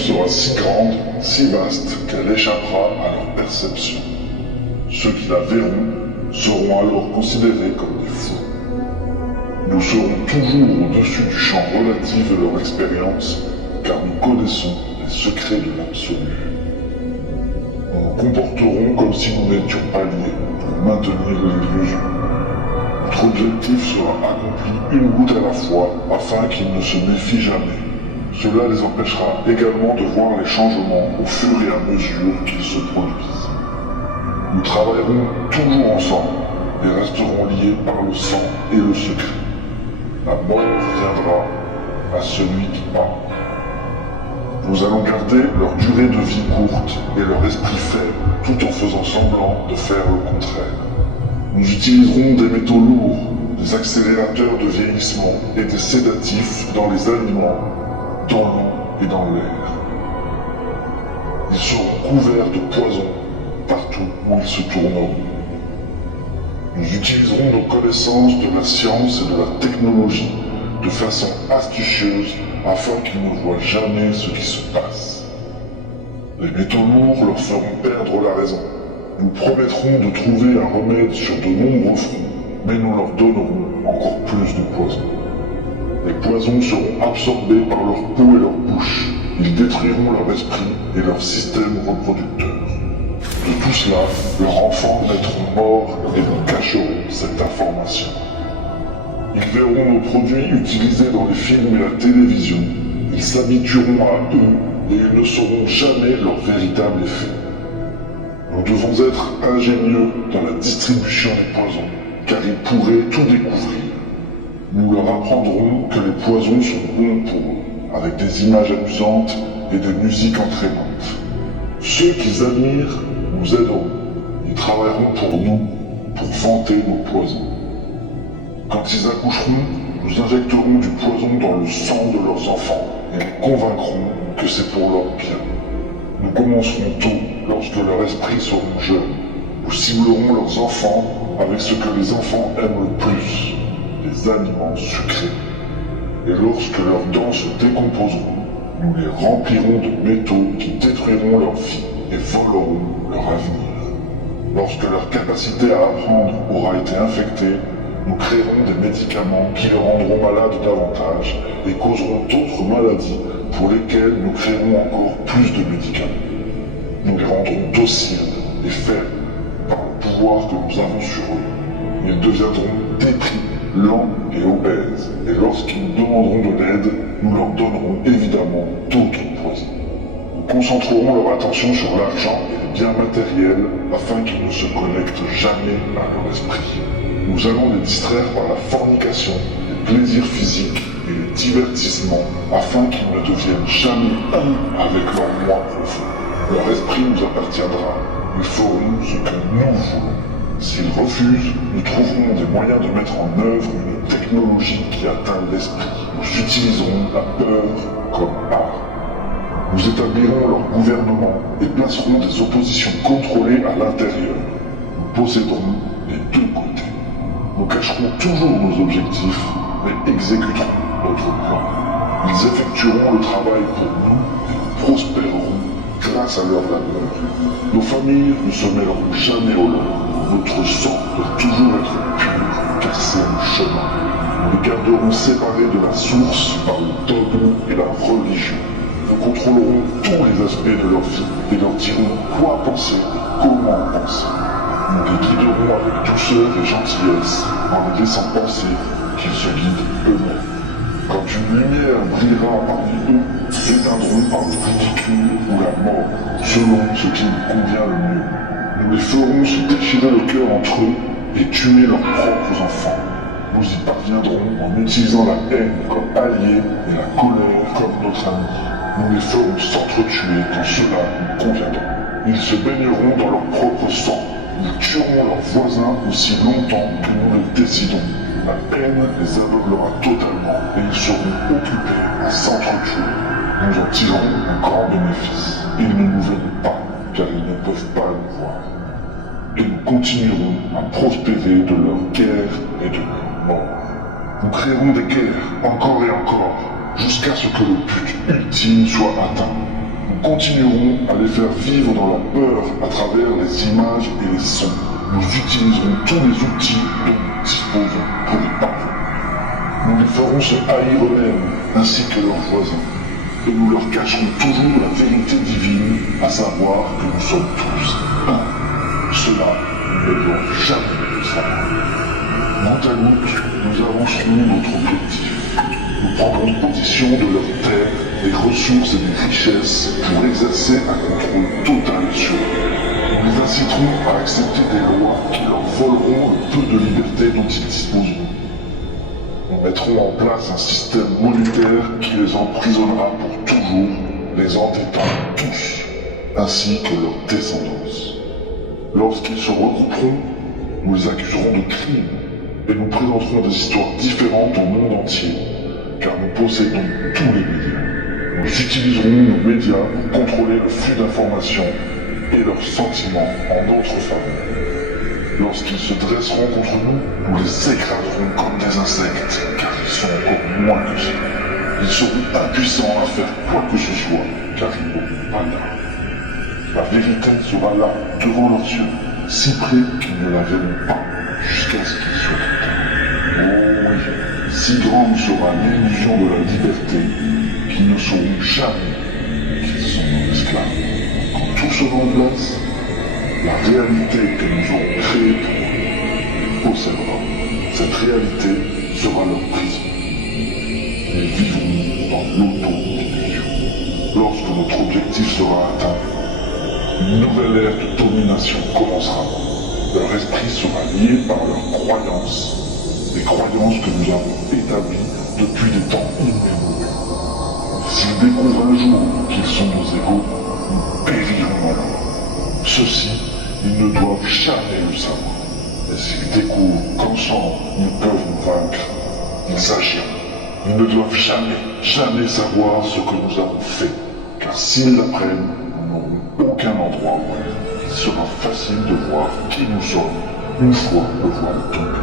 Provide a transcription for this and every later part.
sera si grande, si vaste, qu'elle échappera à leur perception. Ceux qui la verront seront alors considérés comme des fous. Nous serons toujours au-dessus du champ relatif de leur expérience, car nous connaissons les secrets de l'absolu. Nous nous comporterons comme si nous n'étions pas liés pour maintenir l'illusion. Notre objectif sera accompli une goutte à la fois, afin qu'ils ne se méfient jamais. Cela les empêchera également de voir les changements au fur et à mesure qu'ils se produisent. Nous travaillerons toujours ensemble et resterons liés par le sang et le secret. La mort viendra à celui qui part. Nous allons garder leur durée de vie courte et leur esprit faible, tout en faisant semblant de faire le contraire. Nous utiliserons des métaux lourds, des accélérateurs de vieillissement et des sédatifs dans les aliments, dans l'eau et dans l'air. Ils seront couverts de poison partout où ils se tourneront. Nous utiliserons nos connaissances de la science et de la technologie de façon astucieuse afin qu'ils ne voient jamais ce qui se passe. Les métaux lourds leur feront perdre la raison. Nous promettrons de trouver un remède sur de nombreux fronts, mais nous leur donnerons encore plus de poison. Les poisons seront absorbés par leur peau et leur bouche. Ils détruiront leur esprit et leur système reproducteur. De tout cela, leurs enfants naîtront morts et nous cacherons cette information. Ils verront nos produits utilisés dans les films et la télévision. Ils s'habitueront à eux et ils ne sauront jamais leur véritable effet. Nous devons être ingénieux dans la distribution des poisons, car ils pourraient tout découvrir. Nous leur apprendrons que les poisons sont bons pour eux, avec des images amusantes et des musiques entraînantes. Ceux qu'ils admirent nous aideront. Ils travailleront pour nous, pour vanter nos poisons. Quand ils accoucheront, nous injecterons du poison dans le sang de leurs enfants et les convaincrons que c'est pour leur bien. Nous commencerons tôt, lorsque leurs esprits seront jeunes. Nous ciblerons leurs enfants avec ce que les enfants aiment le plus, les aliments sucrés. Et lorsque leurs dents se décomposeront, nous les remplirons de métaux qui détruiront leur vie et voleront leur avenir. Lorsque leur capacité à apprendre aura été infectée, nous créerons des médicaments qui les rendront malades davantage et causeront d'autres maladies pour lesquelles nous créerons encore plus de médicaments. Nous les rendrons dociles et faibles par le pouvoir que nous avons sur eux. Ils deviendront dépris, lents et obèses, et lorsqu'ils nous demanderont de l'aide, nous leur donnerons évidemment d'autres poisons. Nous concentrerons leur attention sur l'argent et les biens matériels afin qu'ils ne se connectent jamais à leur esprit. Nous allons les distraire par la fornication, les plaisirs physiques et les divertissements afin qu'ils ne deviennent jamais un avec leur moi profond. Leur esprit nous appartiendra. Ils feront ce que nous voulons. S'ils refusent, nous trouverons des moyens de mettre en œuvre une technologie qui atteint l'esprit. Nous utiliserons la peur comme arme. Nous établirons leur gouvernement et placerons des oppositions contrôlées à l'intérieur. Nous posséderons les deux côtés. Nous cacherons toujours nos objectifs, mais exécuterons notre plan. Ils effectueront le travail pour nous et nous prospérerons grâce à leur labeur. Nos familles ne se mêleront jamais au leur. Notre sang doit toujours être pur, car c'est le chemin. Nous les garderons séparés de la source par le dogme et la religion. Nous contrôlerons tous les aspects de leur vie et leur dirons quoi penser et comment penser. Nous les guiderons avec douceur et gentillesse en les laissant penser qu'ils se guident eux-mêmes. Quand une lumière brillera parmi eux, ils s'éteindront par le ridicule ou la mort, selon ce qui nous convient le mieux. Nous les ferons se déchirer le cœur entre eux et tuer leurs propres enfants. Nous y parviendrons en utilisant la haine comme allié et la colère comme notre ami. Nous les ferons s'entretuer quand cela nous conviendra. Ils se baigneront dans leur propre sang. Nous tuerons leurs voisins aussi longtemps que nous le décidons. La haine les aveuglera totalement et ils seront occupés à s'entretuer. Nous en tirerons un grand bénéfice. Ils ne nous verront pas, car ils ne peuvent pas nous voir. Et nous continuerons à prospérer de leur guerre et de leur mort. Nous créerons des guerres, encore et encore, jusqu'à ce que le but ultime soit atteint. continuerons à les faire vivre dans leur peur à travers les images et les sons. Nous utiliserons tous les outils dont nous disposons pour y parvenir. Nous les ferons se haïr eux-mêmes ainsi que leurs voisins. Et nous leur cacherons toujours la vérité divine, à savoir que nous sommes tous un. Cela, nous ne doivent jamais le savoir. Quant à nous, nous avancerons notre objectif. Nous prendrons position de leur terre, des ressources et des richesses pour exercer un contrôle total sur eux. Nous les inciterons à accepter des lois qui leur voleront le peu de liberté dont ils disposeront. Nous mettrons en place un système monétaire qui les emprisonnera pour toujours, les entêtant tous, ainsi que leur descendance. Lorsqu'ils se regrouperont, nous les accuserons de crimes et nous présenterons des histoires différentes au monde entier, car nous possédons tous les médias. Nous utiliserons nos médias pour contrôler le flux d'informations et leurs sentiments en notre faveur. Lorsqu'ils se dresseront contre nous, nous les écraserons comme des insectes, car ils sont encore moins que ça. Ils seront impuissants à faire quoi que ce soit, car ils n'auront pas d'armes. La vérité sera là, devant leurs yeux, si près qu'ils ne la verront pas, jusqu'à ce qu'ils soient totaux. Oh oui, si grande sera l'illusion de la liberté, qu'ils ne sauront jamais qu'ils sont nos esclaves. Quand tout sera en place, la réalité que nous aurons créée pour eux les possédera. Cette réalité sera leur prison. Ils vivront dans l'auto-illusion. Lorsque notre objectif sera atteint, une nouvelle ère de domination commencera. Leur esprit sera lié par leurs croyances, des croyances que nous avons établies depuis des temps immémoriaux. S'ils découvrent un jour qu'ils sont nos égaux, nous périrons alors. Ceci, ils ne doivent jamais le savoir. Et s'ils découvrent qu'ensemble, ils peuvent nous vaincre, ils agiront. Ils ne doivent jamais savoir ce que nous avons fait, car s'ils l'apprennent, nous n'aurons aucun endroit où aller. Il sera facile de voir qui nous sommes une fois le voile tombé.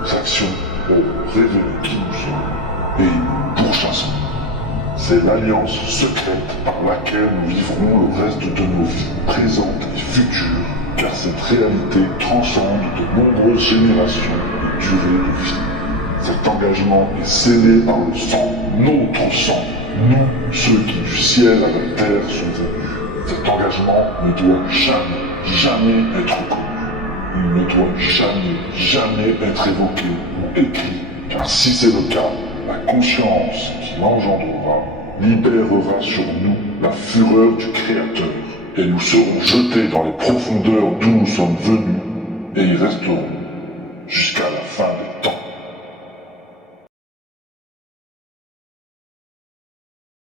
Nos actions auront révélé qui nous sommes et ils nous pourchasseront. C'est l'alliance secrète par laquelle nous vivrons le reste de nos vies présentes et futures, car cette réalité transcende de nombreuses générations et durées de vie. Cet engagement est scellé par le sang, notre sang, nous, ceux qui du ciel à la terre sont venus. Cet engagement ne doit jamais être connu. Il ne doit jamais être évoqué ou écrit, car si c'est le cas, la conscience qui l'engendrera libérera sur nous la fureur du Créateur, et nous serons jetés dans les profondeurs d'où nous sommes venus, et y resterons